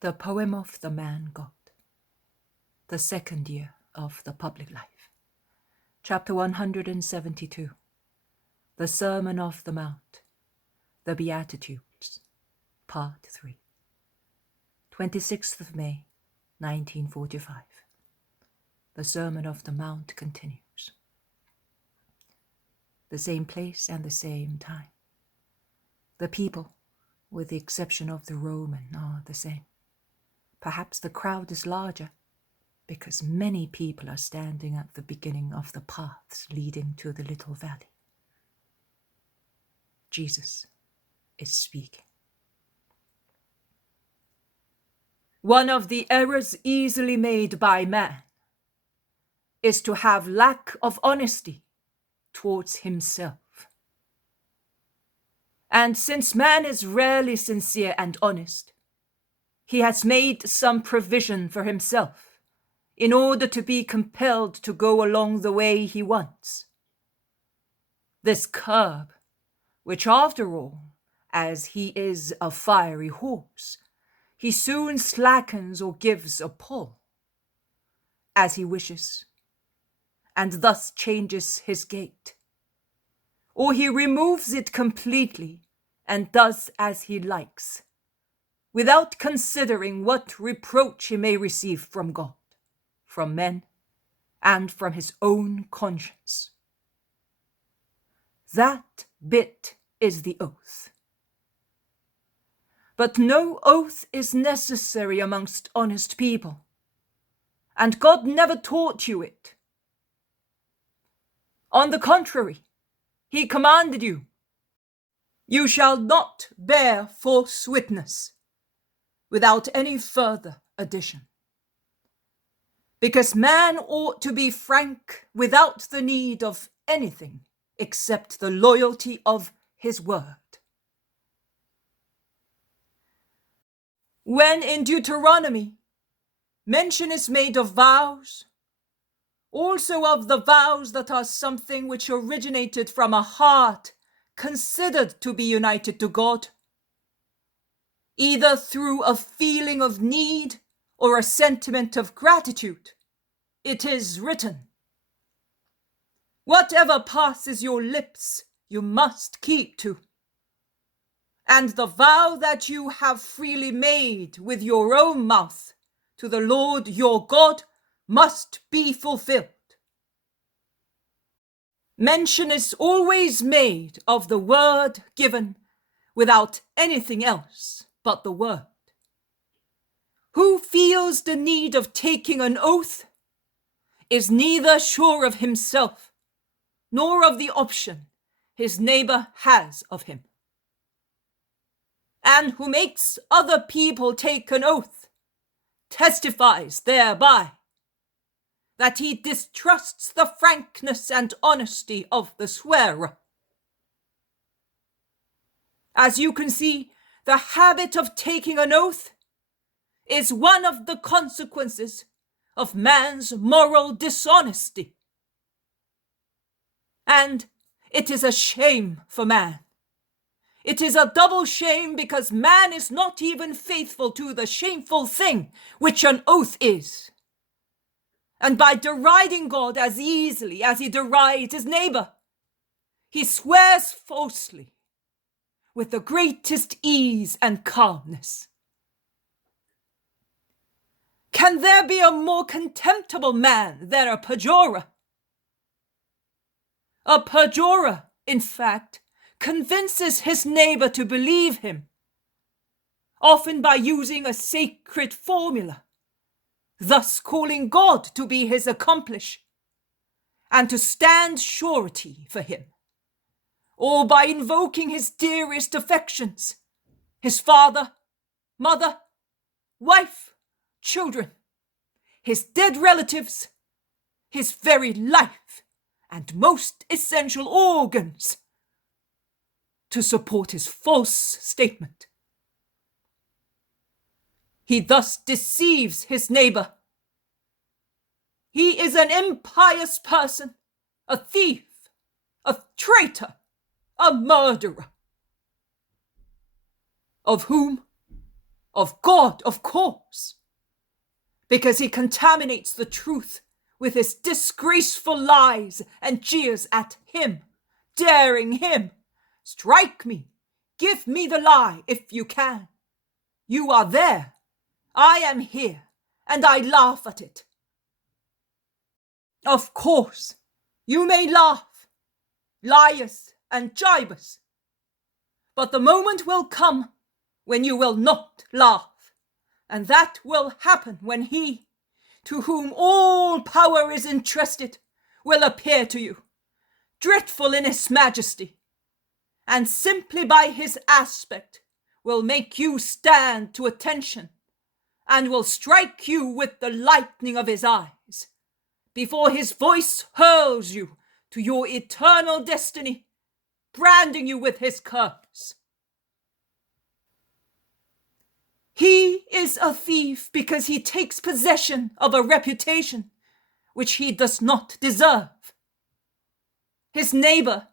The Poem of the Man God, the second year of the public life. Chapter 172, the Sermon of the Mount, the Beatitudes, Part 3. 26th of May, 1945. The Sermon of the Mount continues. The same place and the same time. The people, with the exception of the Roman, are the same. Perhaps the crowd is larger, because many people are standing at the beginning of the paths leading to the little valley. Jesus is speaking. One of the errors easily made by man is to have lack of honesty towards himself. And since man is rarely sincere and honest, he has made some provision for himself in order to be compelled to go along the way he wants. This curb, which after all, as he is a fiery horse, he soon slackens or gives a pull, as he wishes, and thus changes his gait. Or he removes it completely and does as he likes, without considering what reproach he may receive from God, from men, and from his own conscience. That bit is the oath. But no oath is necessary amongst honest people, and God never taught you it. On the contrary, he commanded you, "You shall not bear false witness," without any further addition. Because man ought to be frank without the need of anything except the loyalty of his word. When in Deuteronomy mention is made of vows, also of the vows that are something which originated from a heart considered to be united to God, either through a feeling of need or a sentiment of gratitude, it is written, "Whatever passes your lips, you must keep to. And the vow that you have freely made with your own mouth to the Lord your God must be fulfilled." Mention is always made of the word given without anything else but the word. Who feels the need of taking an oath is neither sure of himself nor of the option his neighbor has of him. And who makes other people take an oath testifies thereby that he distrusts the frankness and honesty of the swearer. As you can see, the habit of taking an oath is one of the consequences of man's moral dishonesty. And it is a shame for man. It is a double shame because man is not even faithful to the shameful thing which an oath is. And by deriding God as easily as he derides his neighbor, he swears falsely with the greatest ease and calmness. Can there be a more contemptible man than a perjurer? A perjurer, in fact, convinces his neighbor to believe him, often by using a sacred formula, thus calling God to be his accomplice, and to stand surety for him, or by invoking his dearest affections, his father, mother, wife, children, his dead relatives, his very life and most essential organs, to support his false statement. He thus deceives his neighbor. He is an impious person, a thief, a traitor, a murderer, of whom Of God, of course, because he contaminates the truth with his disgraceful lies and jeers at him, daring him, strike me, give me the lie if you can. You are there, I am here, and I laugh at it. Of course, you may laugh, liars and jibers, but the moment will come when you will not laugh, and that will happen when he, to whom all power is entrusted, will appear to you, dreadful in his majesty, and simply by his aspect will make you stand to attention, and will strike you with the lightning of his eyes, before his voice hurls you to your eternal destiny, branding you with his curse. He is a thief because he takes possession of a reputation which he does not deserve. His neighbor,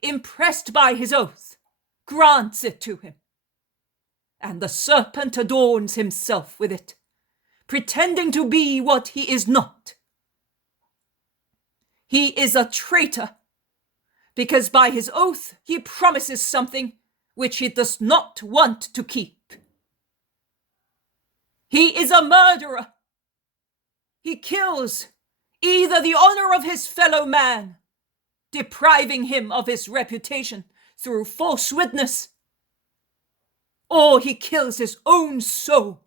impressed by his oath, grants it to him, and the serpent adorns himself with it, pretending to be what he is not. He is a traitor because by his oath he promises something which he does not want to keep. He is a murderer. He kills either the honor of his fellow man, depriving him of his reputation through false witness, or he kills his own soul,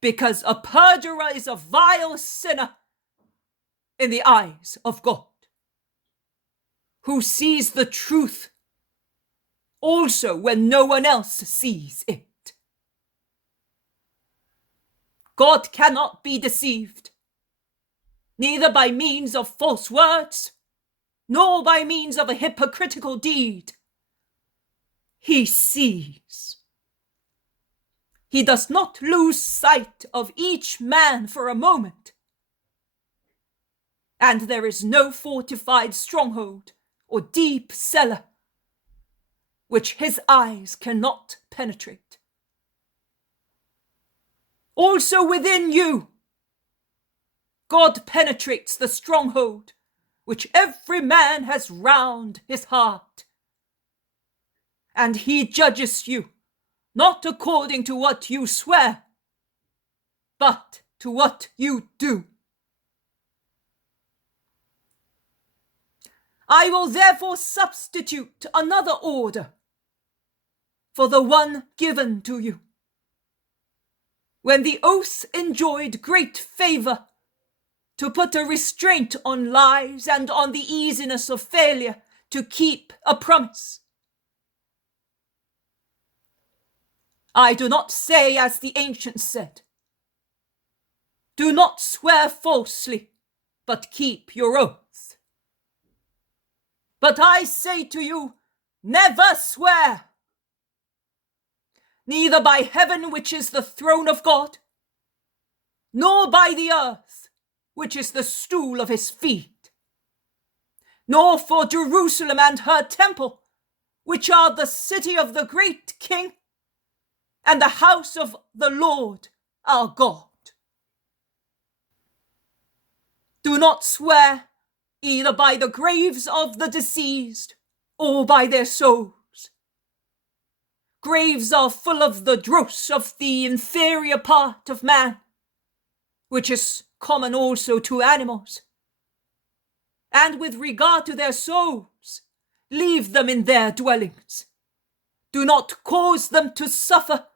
because a perjurer is a vile sinner in the eyes of God, who sees the truth also when no one else sees it. God cannot be deceived, neither by means of false words, nor by means of a hypocritical deed. He sees. He does not lose sight of each man for a moment. And there is no fortified stronghold or deep cellar which his eyes cannot penetrate. Also within you, God penetrates the stronghold which every man has round his heart. And he judges you, not according to what you swear, but to what you do. I will therefore substitute another order for the one given to you. When the oath enjoyed great favor to put a restraint on lies and on the easiness of failure to keep a promise. I do not say as the ancients said, do not swear falsely, but keep your oath. But I say to you, never swear, neither by heaven, which is the throne of God, nor by the earth, which is the stool of his feet, nor for Jerusalem and her temple, which are the city of the great King, and the house of the Lord our God. Do not swear either by the graves of the deceased or by their souls. Graves are full of the dross of the inferior part of man, which is common also to animals. And with regard to their souls, leave them in their dwellings. Do not cause them to suffer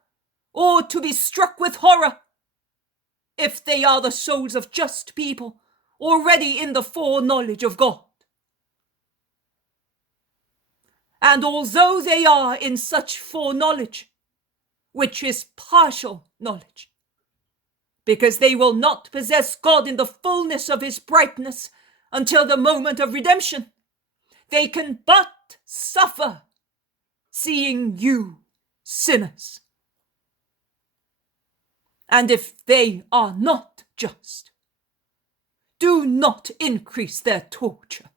or to be struck with horror, if they are the souls of just people already in the foreknowledge of God. And although they are in such foreknowledge, which is partial knowledge, because they will not possess God in the fullness of his brightness until the moment of redemption, they can but suffer, seeing you sinners. And if they are not just, do not increase their torture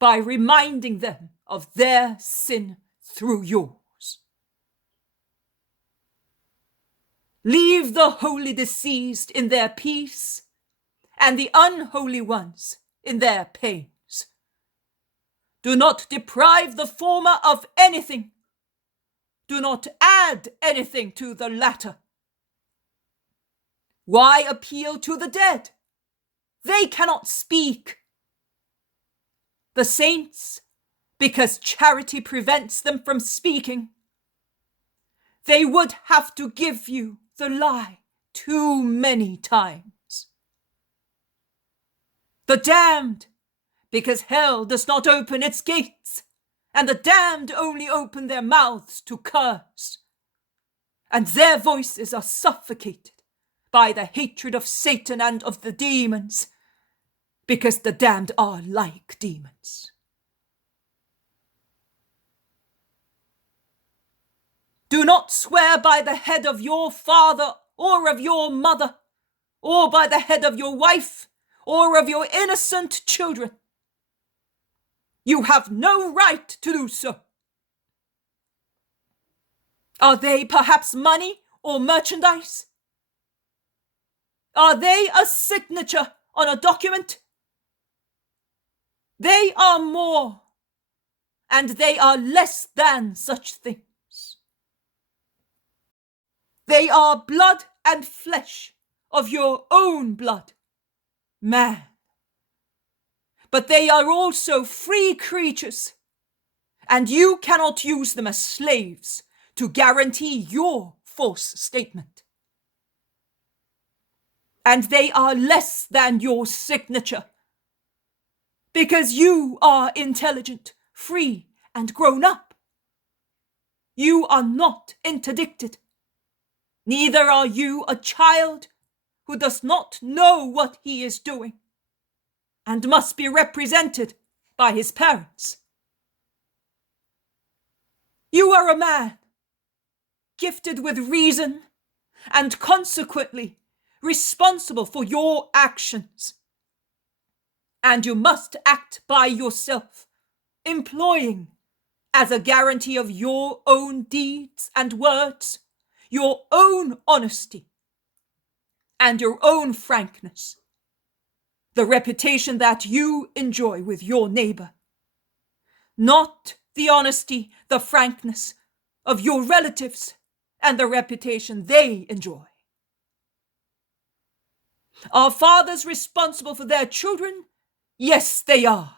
by reminding them of their sin through yours. Leave the holy deceased in their peace, and the unholy ones in their pains. Do not deprive the former of anything. Do not add anything to the latter. Why appeal to the dead? They cannot speak. The saints, because charity prevents them from speaking, they would have to give you the lie too many times. The damned, because hell does not open its gates, and the damned only open their mouths to curse, and their voices are suffocated by the hatred of Satan and of the demons, because the damned are like demons. Do not swear by the head of your father or of your mother, or by the head of your wife or of your innocent children. You have no right to do so. Are they perhaps money or merchandise? Are they a signature on a document? They are more, and they are less than such things. They are blood and flesh of your own blood, man. But they are also free creatures, and you cannot use them as slaves to guarantee your false statement. And they are less than your signature, because you are intelligent, free, and grown up. You are not interdicted. Neither are you a child who does not know what he is doing and must be represented by his parents. You are a man, gifted with reason and consequently responsible for your actions. And you must act by yourself, employing, as a guarantee of your own deeds and words, your own honesty and your own frankness, the reputation that you enjoy with your neighbor, not the honesty, the frankness of your relatives and the reputation they enjoy. Are fathers responsible for their children? Yes, they are,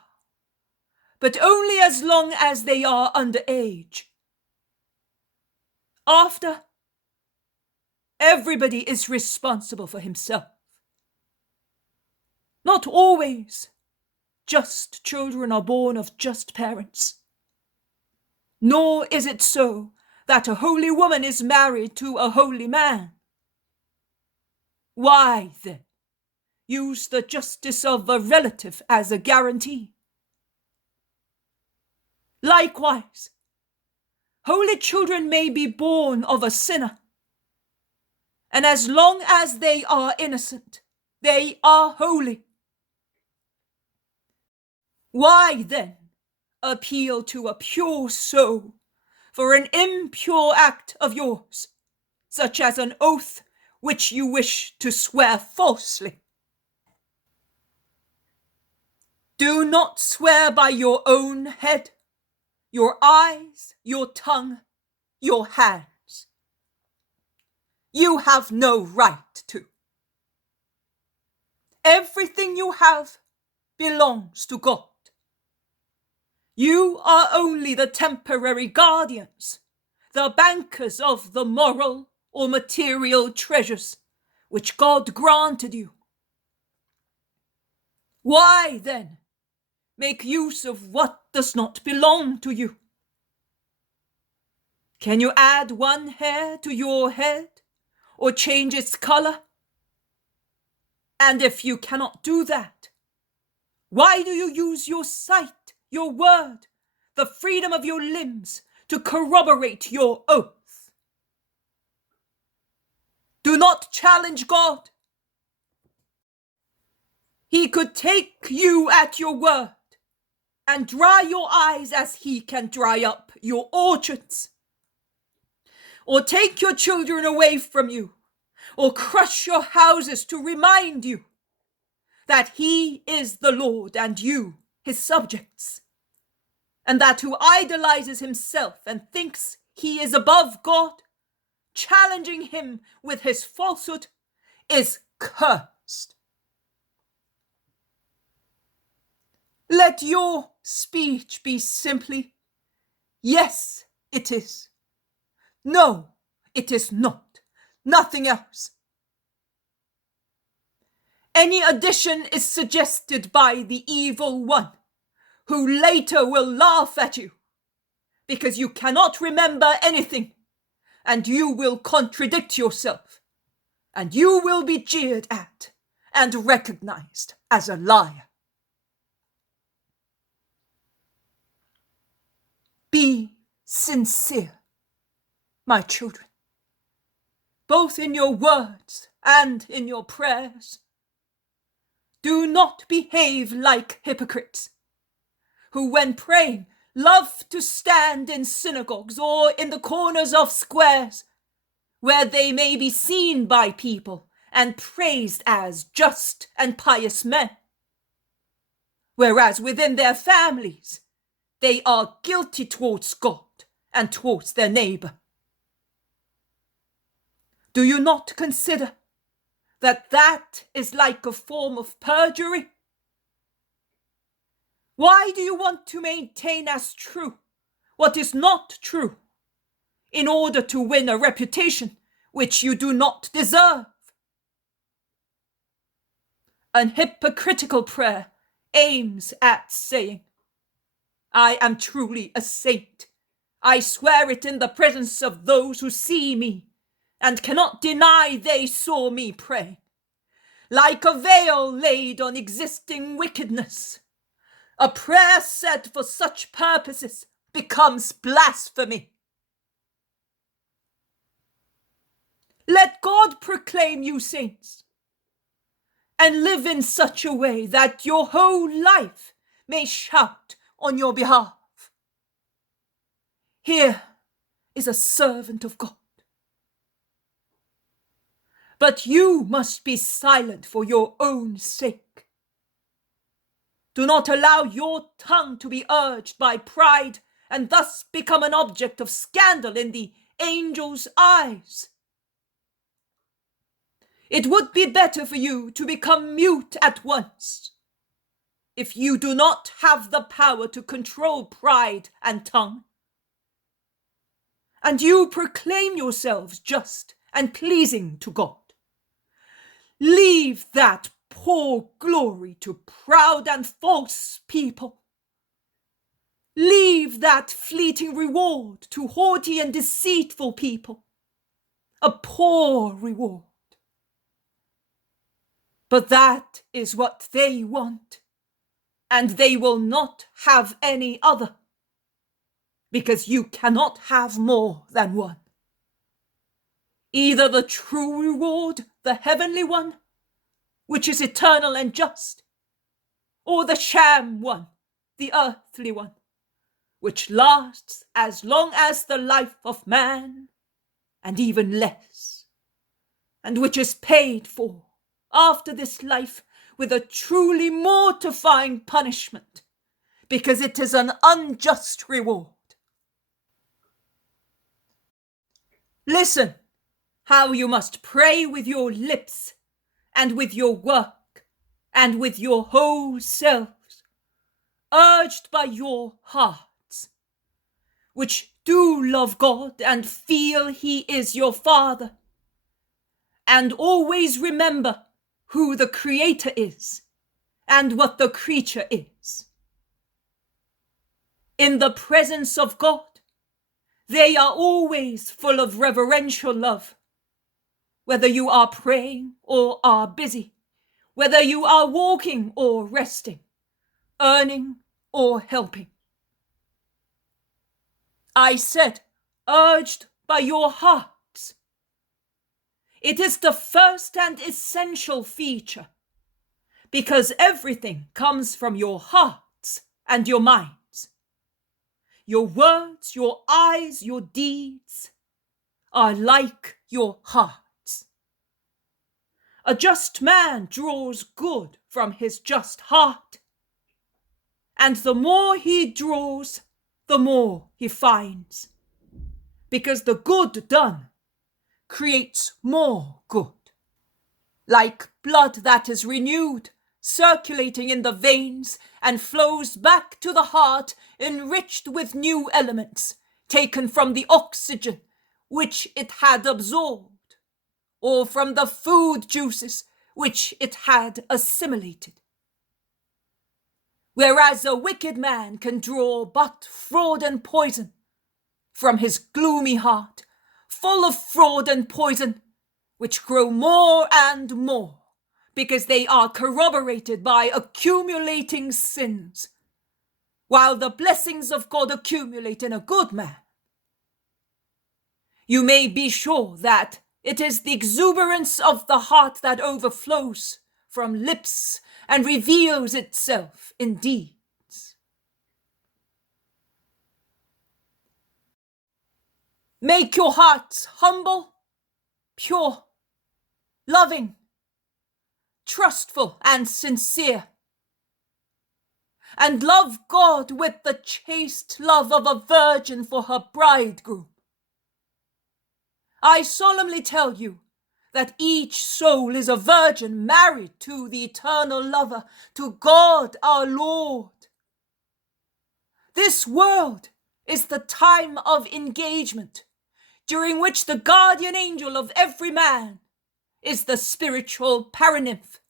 but only as long as they are under age. After, everybody is responsible for himself. Not always just children are born of just parents. Nor is it so that a holy woman is married to a holy man. Why, then, use the justice of a relative as a guarantee? Likewise, holy children may be born of a sinner, and as long as they are innocent, they are holy. Why, then, appeal to a pure soul for an impure act of yours, such as an oath which you wish to swear falsely? Do not swear by your own head, your eyes, your tongue, your hands. You have no right to. Everything you have belongs to God. You are only the temporary guardians, the bankers of the moral or material treasures which God granted you. Why, then, make use of what does not belong to you? Can you add one hair to your head or change its color? And if you cannot do that, why do you use your sight, your word, the freedom of your limbs to corroborate your oath? Do not challenge God. He could take you at your word and dry your eyes as he can dry up your orchards, or take your children away from you or crush your houses to remind you that he is the Lord and you, his subjects, and that who idolizes himself and thinks he is above God, challenging him with his falsehood, is cursed. Let your speech be simply, yes, it is. No, it is not. Nothing else. Any addition is suggested by the evil one, who later will laugh at you, because you cannot remember anything, and you will contradict yourself, and you will be jeered at and recognized as a liar. Be sincere, my children, both in your words and in your prayers. Do not behave like hypocrites, who when praying love to stand in synagogues or in the corners of squares, where they may be seen by people and praised as just and pious men, whereas within their families they are guilty towards God and towards their neighbor. Do you not consider that that is like a form of perjury? Why do you want to maintain as true what is not true, in order to win a reputation which you do not deserve? An hypocritical prayer aims at saying, I am truly a saint. I swear it in the presence of those who see me, and cannot deny they saw me pray. Like a veil laid on existing wickedness, a prayer said for such purposes becomes blasphemy. Let God proclaim you saints, and live in such a way that your whole life may shout on your behalf. Here is a servant of God. But you must be silent for your own sake. Do not allow your tongue to be urged by pride and thus become an object of scandal in the angels' eyes. It would be better for you to become mute at once, if you do not have the power to control pride and tongue. And you proclaim yourselves just and pleasing to God. Leave that poor glory to proud and false people. Leave that fleeting reward to haughty and deceitful people. A poor reward. But that is what they want, and they will not have any other, because you cannot have more than one. Either the true reward, the heavenly one, which is eternal and just, or the sham one, the earthly one, which lasts as long as the life of man, and even less, and which is paid for after this life with a truly mortifying punishment, because it is an unjust reward. Listen how you must pray with your lips, and with your work, and with your whole selves, urged by your hearts, which do love God and feel he is your Father, and always remember who the Creator is and what the creature is. In the presence of God, they are always full of reverential love, whether you are praying or are busy, whether you are walking or resting, earning or helping. I said, urged by your hearts. It is the first and essential feature, because everything comes from your hearts and your minds. Your words, your eyes, your deeds are like your hearts. A just man draws good from his just heart, and the more he draws, the more he finds, because the good done creates more good. Like blood that is renewed, circulating in the veins and flows back to the heart, enriched with new elements, taken from the oxygen which it had absorbed, or from the food juices which it had assimilated. Whereas a wicked man can draw but fraud and poison from his gloomy heart, full of fraud and poison, which grow more and more, because they are corroborated by accumulating sins, while the blessings of God accumulate in a good man. You may be sure that it is the exuberance of the heart that overflows from lips and reveals itself in deeds. Make your hearts humble, pure, loving, trustful, and sincere, and love God with the chaste love of a virgin for her bridegroom. I solemnly tell you that each soul is a virgin married to the eternal lover, to God our Lord. This world is the time of engagement, during which the guardian angel of every man is the spiritual paranymph,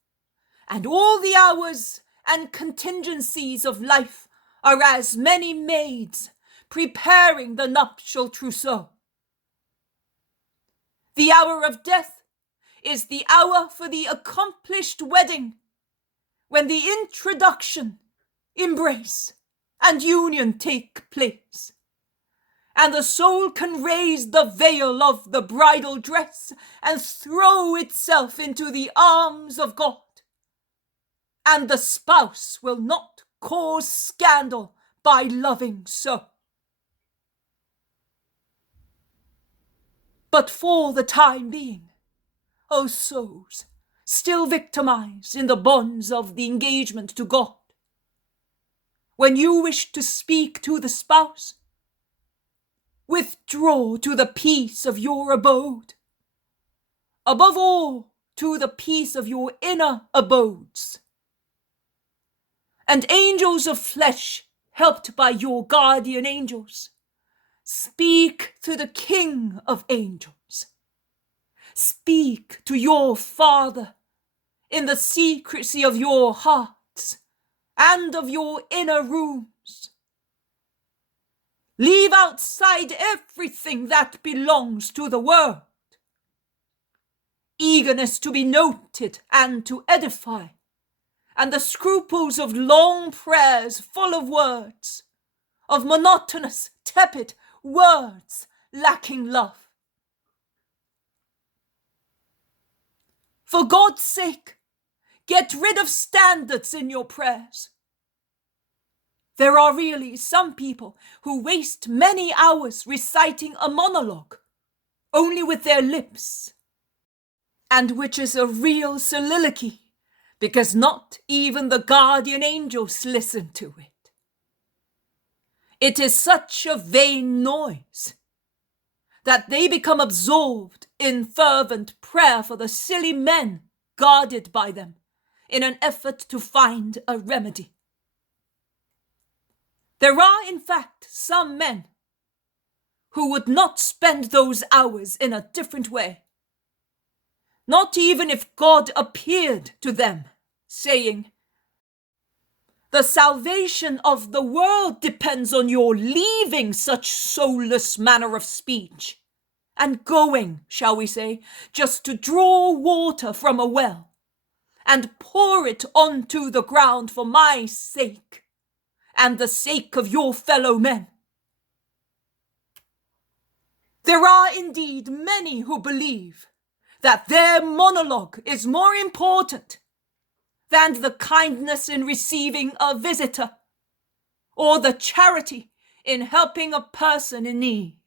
and all the hours and contingencies of life are as many maids preparing the nuptial trousseau. The hour of death is the hour for the accomplished wedding, when the introduction, embrace, and union take place, and the soul can raise the veil of the bridal dress and throw itself into the arms of God, and the spouse will not cause scandal by loving so. But for the time being, O souls, still victimized in the bonds of the engagement to God, when you wish to speak to the spouse, withdraw to the peace of your abode, above all to the peace of your inner abodes. And angels of flesh, helped by your guardian angels, speak to the King of angels. Speak to your Father in the secrecy of your hearts and of your inner rooms. Leave outside everything that belongs to the world. Eagerness to be noted and to edify, and the scruples of long prayers full of words, of monotonous, tepid words lacking love. For God's sake, get rid of standards in your prayers. There are really some people who waste many hours reciting a monologue, only with their lips, and which is a real soliloquy, because not even the guardian angels listen to it. It is such a vain noise that they become absorbed in fervent prayer for the silly men guarded by them in an effort to find a remedy. There are, in fact, some men who would not spend those hours in a different way, not even if God appeared to them, saying, "The salvation of the world depends on your leaving such soulless manner of speech, and going, shall we say, just to draw water from a well, and pour it onto the ground for my sake, and the sake of your fellow men." There are indeed many who believe that their monologue is more important than the kindness in receiving a visitor, or the charity in helping a person in need.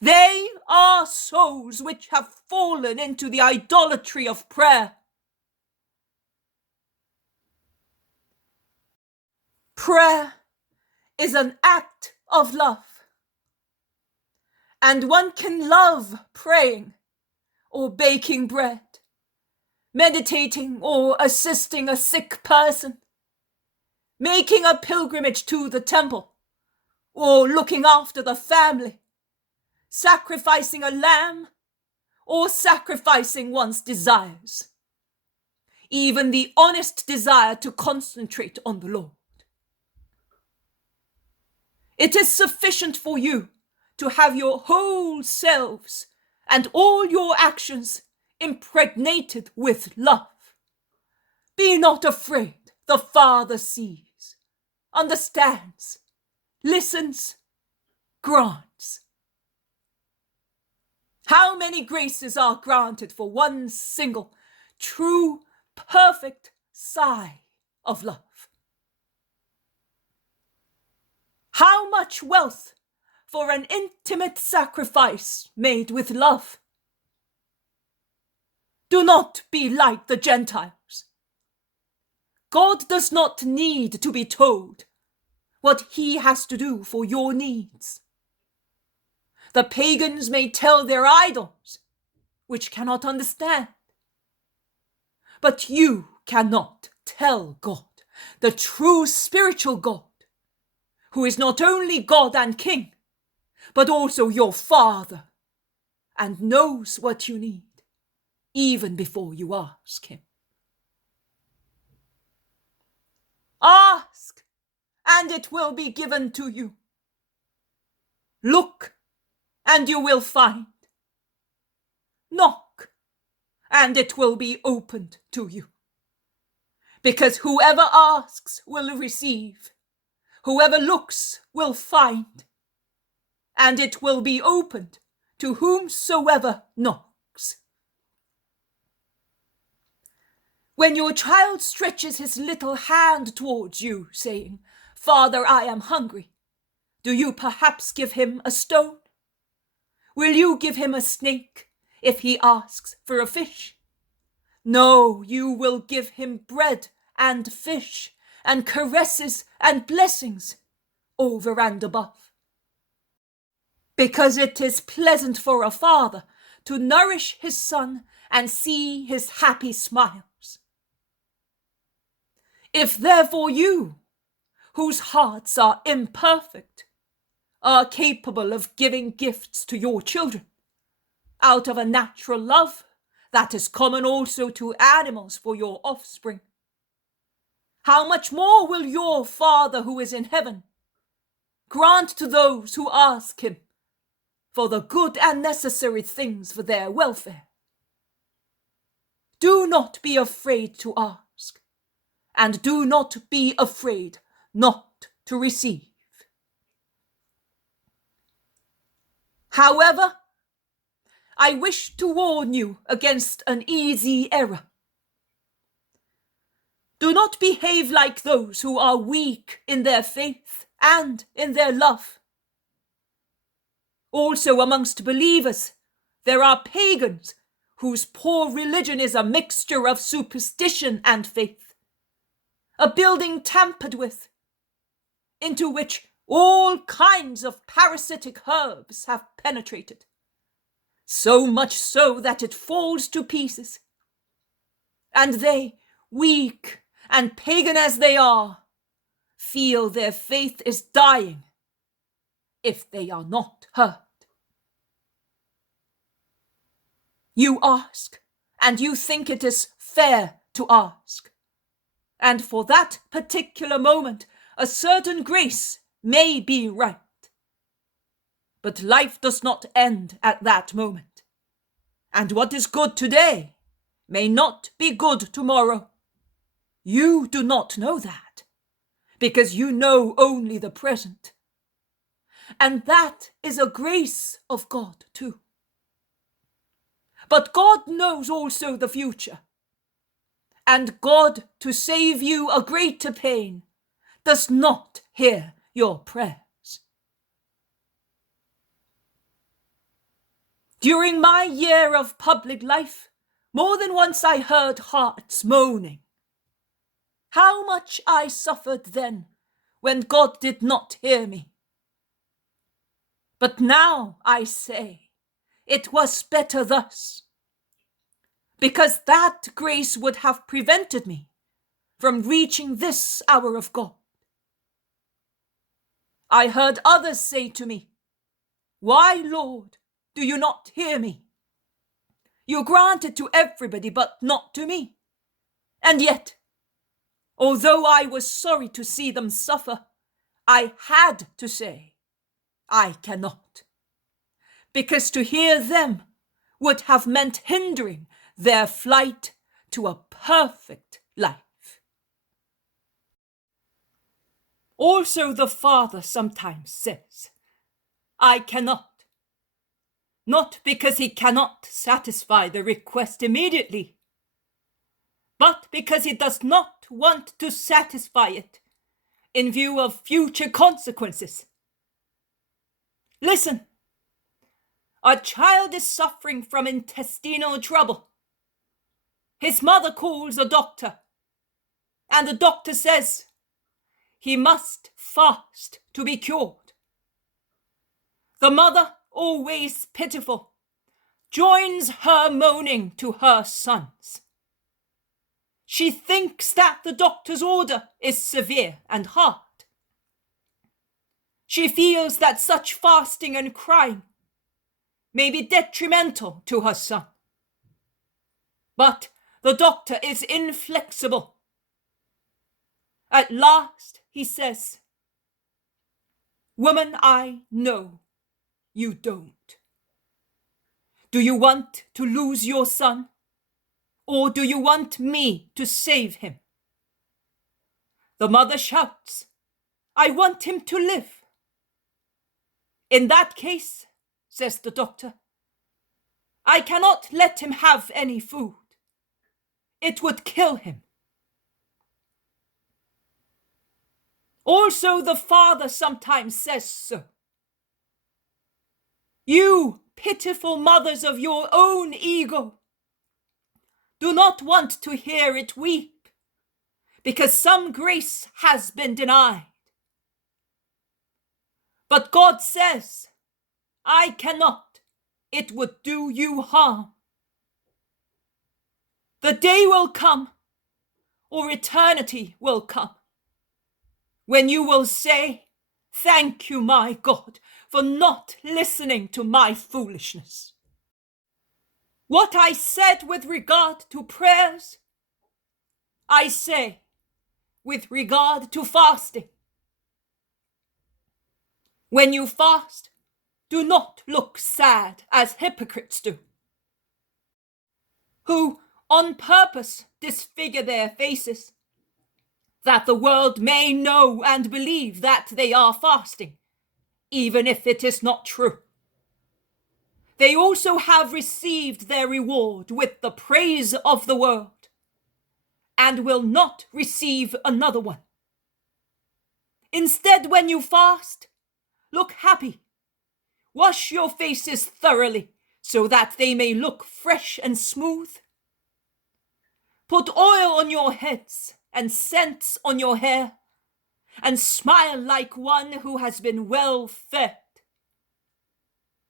They are souls which have fallen into the idolatry of prayer. Prayer is an act of love. And one can love praying or baking bread, meditating or assisting a sick person, making a pilgrimage to the temple, or looking after the family, sacrificing a lamb, or sacrificing one's desires, even the honest desire to concentrate on the Lord. It is sufficient for you to have your whole selves and all your actions impregnated with love. Be not afraid. The Father sees, understands, listens, grants. How many graces are granted for one single, true, perfect sigh of love? How much wealth for an intimate sacrifice made with love? Do not be like the Gentiles. God does not need to be told what he has to do for your needs. The pagans may tell their idols, which cannot understand. But you cannot tell God, the true spiritual God, who is not only God and King, but also your Father, and knows what you need, even before you ask him. Ask, and it will be given to you. Look, and you will find. Knock, and it will be opened to you. Because whoever asks will receive, whoever looks will find, and it will be opened to whomsoever knocks. When your child stretches his little hand towards you, saying, "Father, I am hungry," do you perhaps give him a stone? Will you give him a snake if he asks for a fish? No, you will give him bread and fish and caresses and blessings over and above. Because it is pleasant for a father to nourish his son and see his happy smiles. If therefore you, whose hearts are imperfect, are capable of giving gifts to your children, out of a natural love that is common also to animals for your offspring, how much more will your Father who is in heaven grant to those who ask him for the good and necessary things for their welfare? Do not be afraid to ask, and do not be afraid not to receive. However, I wish to warn you against an easy error. Do not behave like those who are weak in their faith and in their love. Also amongst believers, there are pagans whose poor religion is a mixture of superstition and faith, a building tampered with, into which all kinds of parasitic herbs have penetrated, so much so that it falls to pieces. And they, weak and pagan as they are, feel their faith is dying if they are not heard. You ask, and you think it is fair to ask. And for that particular moment, a certain grace may be right. But life does not end at that moment. And what is good today may not be good tomorrow. You do not know that, because you know only the present. And that is a grace of God too. But God knows also the future. And God, to save you a greater pain, does not hear your prayers. During my year of public life, more than once I heard hearts moaning. How much I suffered then, when God did not hear me. But now I say, it was better thus, because that grace would have prevented me from reaching this hour of God. I heard others say to me, "Why, Lord, do you not hear me? You grant it to everybody but not to me." And yet, although I was sorry to see them suffer, I had to say, I cannot. Because to hear them would have meant hindering their flight to a perfect life. Also, the Father sometimes says, I cannot. Not because he cannot satisfy the request immediately, but because he does not want to satisfy it in view of future consequences. Listen, a child is suffering from intestinal trouble. His mother calls a doctor, and the doctor says he must fast to be cured. The mother, always pitiful, joins her moaning to her sons. She thinks that the doctor's order is severe and hard. She feels that such fasting and crying may be detrimental to her son. But the doctor is inflexible. At last he says, "Woman, I know you don't. Do you want to lose your son? Or do you want me to save him?" The mother shouts, "I want him to live." "In that case," says the doctor, "I cannot let him have any food. It would kill him." Also, the Father sometimes says so. You, pitiful mothers of your own ego, do not want to hear it weep, because some grace has been denied. But God says, I cannot. It would do you harm. The day will come, or eternity will come, when you will say, "Thank you, my God, for not listening to my foolishness." What I said with regard to prayers, I say with regard to fasting. When you fast, do not look sad as hypocrites do, who on purpose disfigure their faces, that the world may know and believe that they are fasting, even if it is not true. They also have received their reward with the praise of the world, and will not receive another one. Instead, when you fast, look happy. Wash your faces thoroughly, so that they may look fresh and smooth. Put oil on your heads and scents on your hair, and smile like one who has been well fed.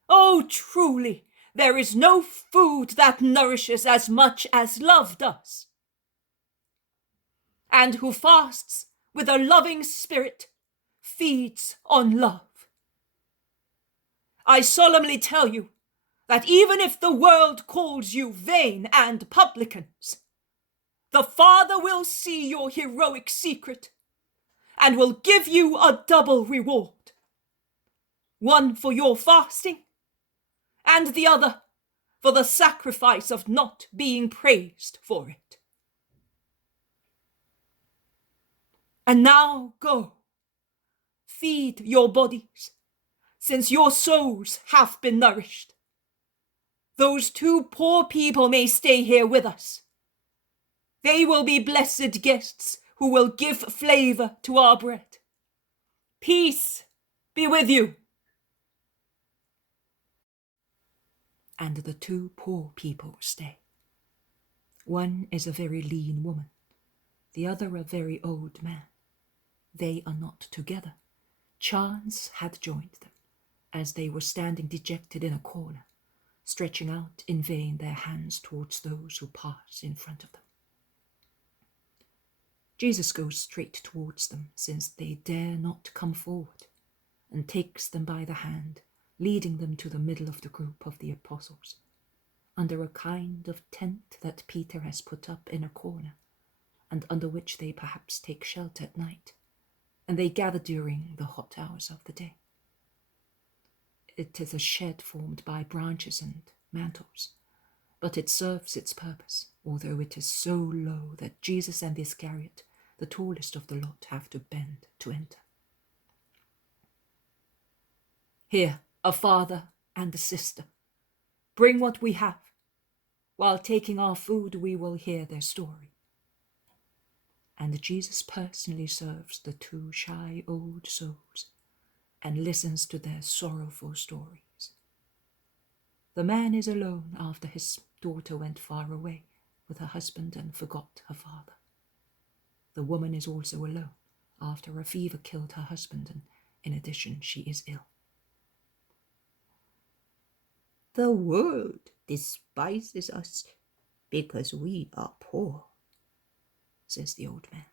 Oh, truly, there is no food that nourishes as much as love does. And who fasts with a loving spirit feeds on love. I solemnly tell you that even if the world calls you vain and publicans, the Father will see your heroic secret and will give you a double reward. One for your fasting, and the other for the sacrifice of not being praised for it. And now go, feed your bodies, since your souls have been nourished. Those two poor people may stay here with us. They will be blessed guests who will give flavor to our bread. Peace be with you. and the two poor people stay. One is a very lean woman, the other a very old man. They are not together. Chance had joined them, as they were standing dejected in a corner, stretching out in vain their hands towards those who pass in front of them. Jesus goes straight towards them, since they dare not come forward, and takes them by the hand, leading them to the middle of the group of the apostles, under a kind of tent that Peter has put up in a corner, and under which they perhaps take shelter at night, and they gather during the hot hours of the day. It is a shed formed by branches and mantles, but it serves its purpose, although it is so low that Jesus and Iscariot, the tallest of the lot, have to bend to enter. Here, a father and a sister, bring what we have. While taking our food, we will hear their story. And Jesus personally serves the two shy old souls and listens to their sorrowful stories. The man is alone after his daughter went far away with her husband and forgot her father. The woman is also alone after a fever killed her husband, and in addition she is ill. The world despises us because we are poor, says the old man.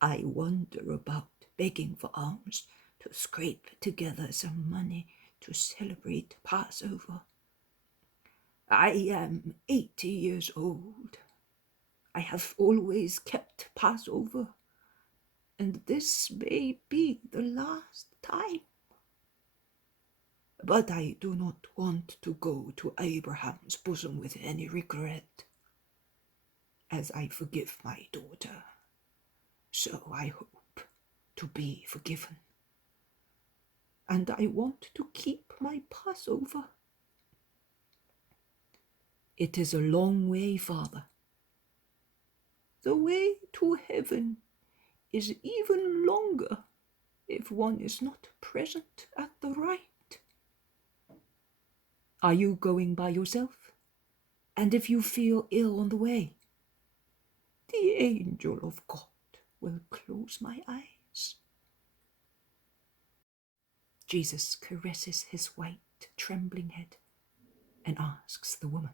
I wander about begging for alms to scrape together some money to celebrate Passover. I am 80 years old. I have always kept Passover, and this may be the last time. But I do not want to go to Abraham's bosom with any regret. As I forgive my daughter, so I hope to be forgiven. And I want to keep my Passover. It is a long way, Father. The way to heaven is even longer if one is not present at the rite. Are you going by yourself? And if you feel ill on the way? The angel of God will close my eyes. Jesus caresses his white, trembling head and asks the woman,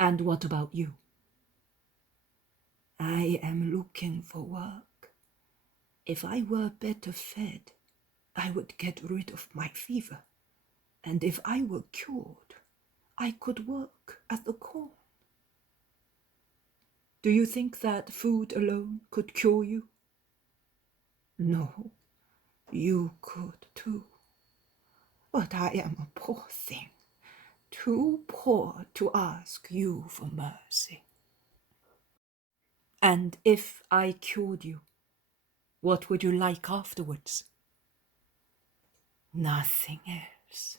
And what about you? I am looking for work. If I were better fed, I would get rid of my fever. And if I were cured, I could work at the corn. Do you think that food alone could cure you? No, you could too. But I am a poor thing, too poor to ask you for mercy. And if I cured you, what would you like afterwards? Nothing else.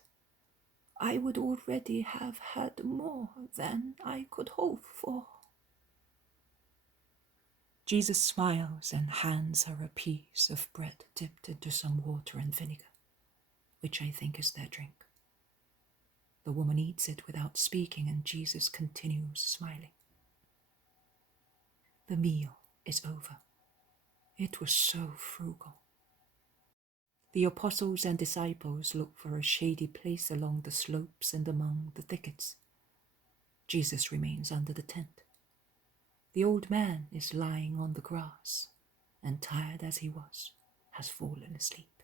I would already have had more than I could hope for. Jesus smiles and hands her a piece of bread dipped into some water and vinegar, which I think is their drink. The woman eats it without speaking, and Jesus continues smiling. The meal is over. It was so frugal. The apostles and disciples look for a shady place along the slopes and among the thickets. Jesus remains under the tent. The old man is lying on the grass, and tired as he was, has fallen asleep.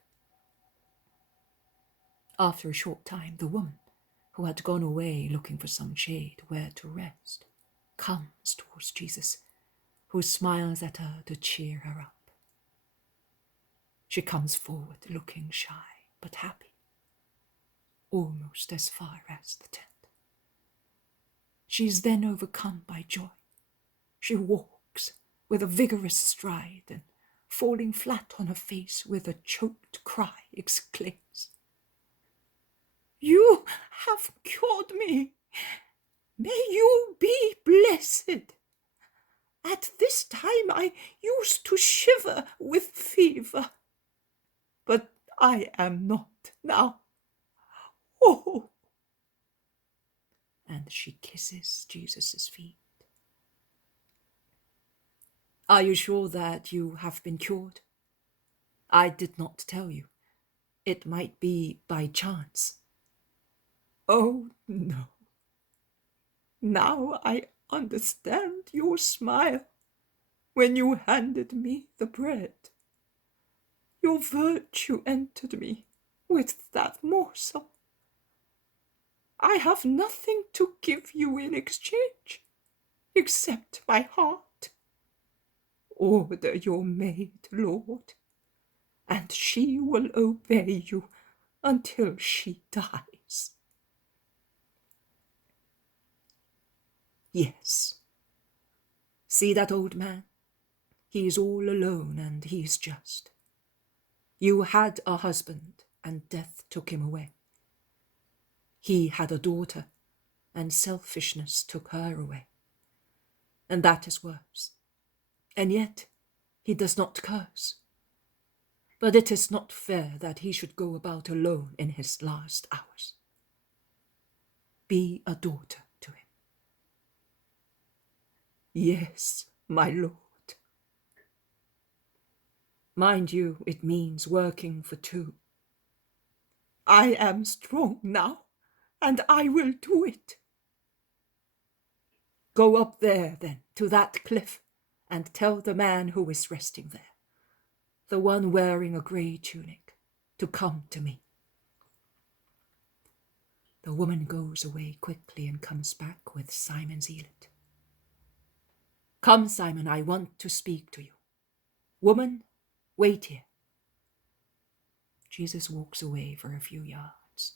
After a short time, the woman, who had gone away looking for some shade where to rest, comes towards Jesus, who smiles at her to cheer her up. She comes forward looking shy but happy, almost as far as the tent. She is then overcome by joy. She walks with a vigorous stride and, falling flat on her face with a choked cry, exclaims, "You have cured me! May you be blessed! At this time I used to shiver with fever, but I am not now. Oh, and she kisses Jesus' feet. Are you sure that you have been cured? I did not tell you. It might be by chance. Oh, no. Now I understand your smile when you handed me the bread. Your virtue entered me with that morsel. I have nothing to give you in exchange, except my heart. Order your maid, Lord, and she will obey you until she dies. Yes. See that old man? He is all alone and he is just. You had a husband and death took him away. He had a daughter and selfishness took her away. And that is worse. And yet he does not curse. But it is not fair that he should go about alone in his last hours. Be a daughter to him. Yes, my Lord. Mind you, it means working for two. I am strong now, and I will do it. Go up there, then, to that cliff, and tell the man who is resting there, the one wearing a grey tunic, to come to me. The woman goes away quickly and comes back with Simon's elet. Come, Simon, I want to speak to you. Woman, wait here. Jesus walks away for a few yards.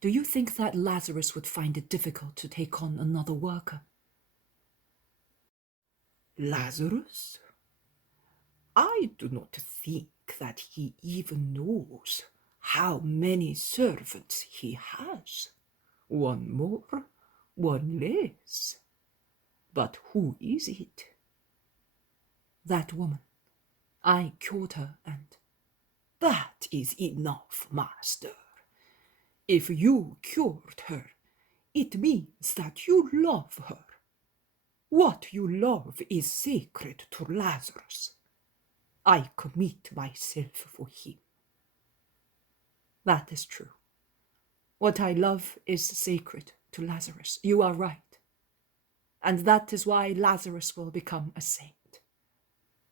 Do you think that Lazarus would find it difficult to take on another worker? Lazarus? I do not think that he even knows how many servants he has. One more, one less. But who is it? That woman. I cured her and... That is enough, master. If you cured her, it means that you love her. What you love is sacred to Lazarus. I commit myself for him. That is true. What I love is sacred to Lazarus. You are right. And that is why Lazarus will become a saint.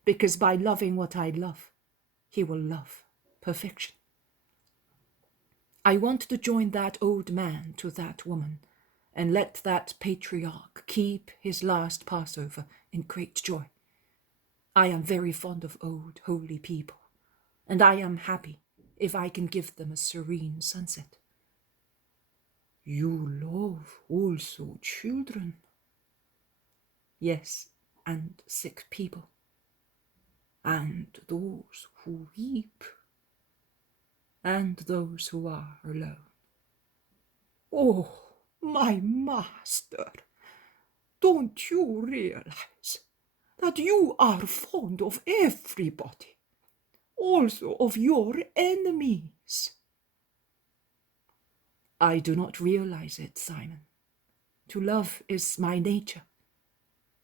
Because by loving what I love, he will love perfection. I want to join that old man to that woman and let that patriarch keep his last Passover in great joy. I am very fond of old, holy people, and I am happy if I can give them a serene sunset. You love also children? Yes, and sick people. And those who weep? And those who are alone. Oh, my master, don't you realize that you are fond of everybody, also of your enemies? I do not realize it, Simon. To love is my nature.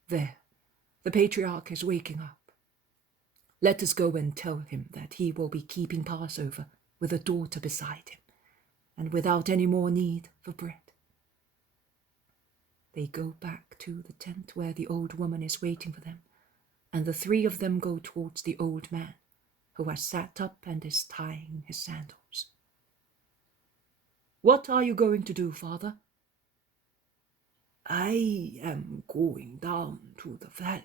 There, the patriarch is waking up. Let us go and tell him that he will be keeping Passover with a daughter beside him, and without any more need for bread. They go back to the tent where the old woman is waiting for them, and the three of them go towards the old man, who has sat up and is tying his sandals. What are you going to do, Father? I am going down to the valley.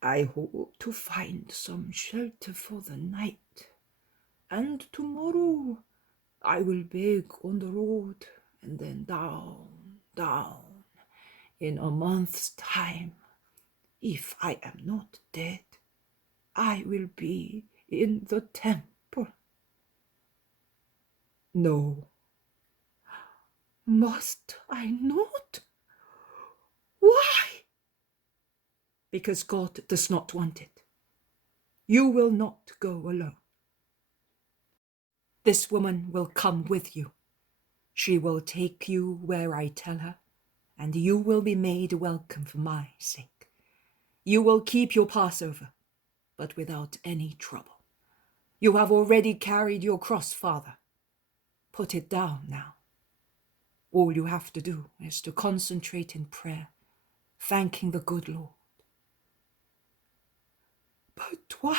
I hope to find some shelter for the night, and tomorrow I will beg on the road, and then down. In a month's time, if I am not dead, I will be in the temple. No. Must I not? Why? Because God does not want it. You will not go alone. This woman will come with you. She will take you where I tell her, and you will be made welcome for my sake. You will keep your Passover, but without any trouble. You have already carried your cross, Father. Put it down now. All you have to do is to concentrate in prayer, thanking the good Lord. But why?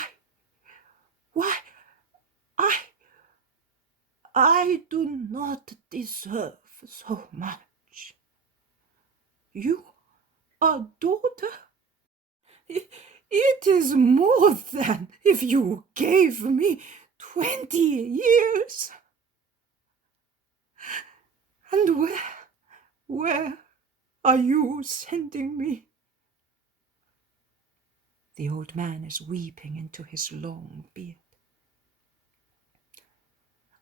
I do not deserve so much. You are daughter? It is more than if you gave me 20 years. And where are you sending me? The old man is weeping into his long beard.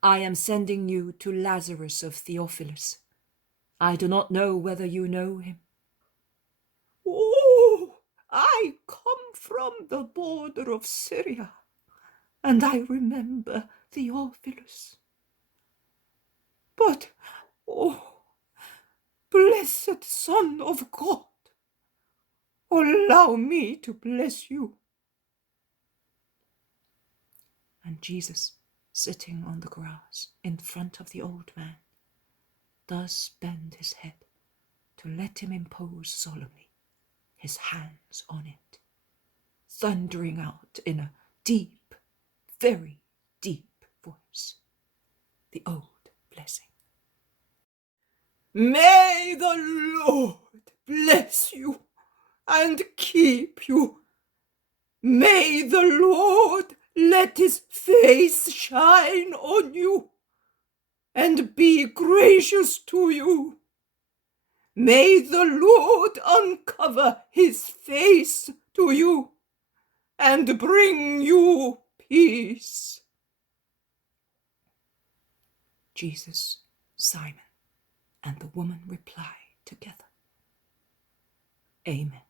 I am sending you to Lazarus of Theophilus. I do not know whether you know him. Oh, I come from the border of Syria, and I remember Theophilus. But, oh, blessed Son of God, allow me to bless you. And Jesus, sitting on the grass in front of the old man, does bend his head to let him impose solemnly his hands on it, thundering out in a deep, very deep voice the old blessing. May the Lord bless you and keep you. May the Lord let his face shine on you and be gracious to you. May the Lord uncover his face to you and bring you peace. Jesus, Simon, and the woman reply together, Amen.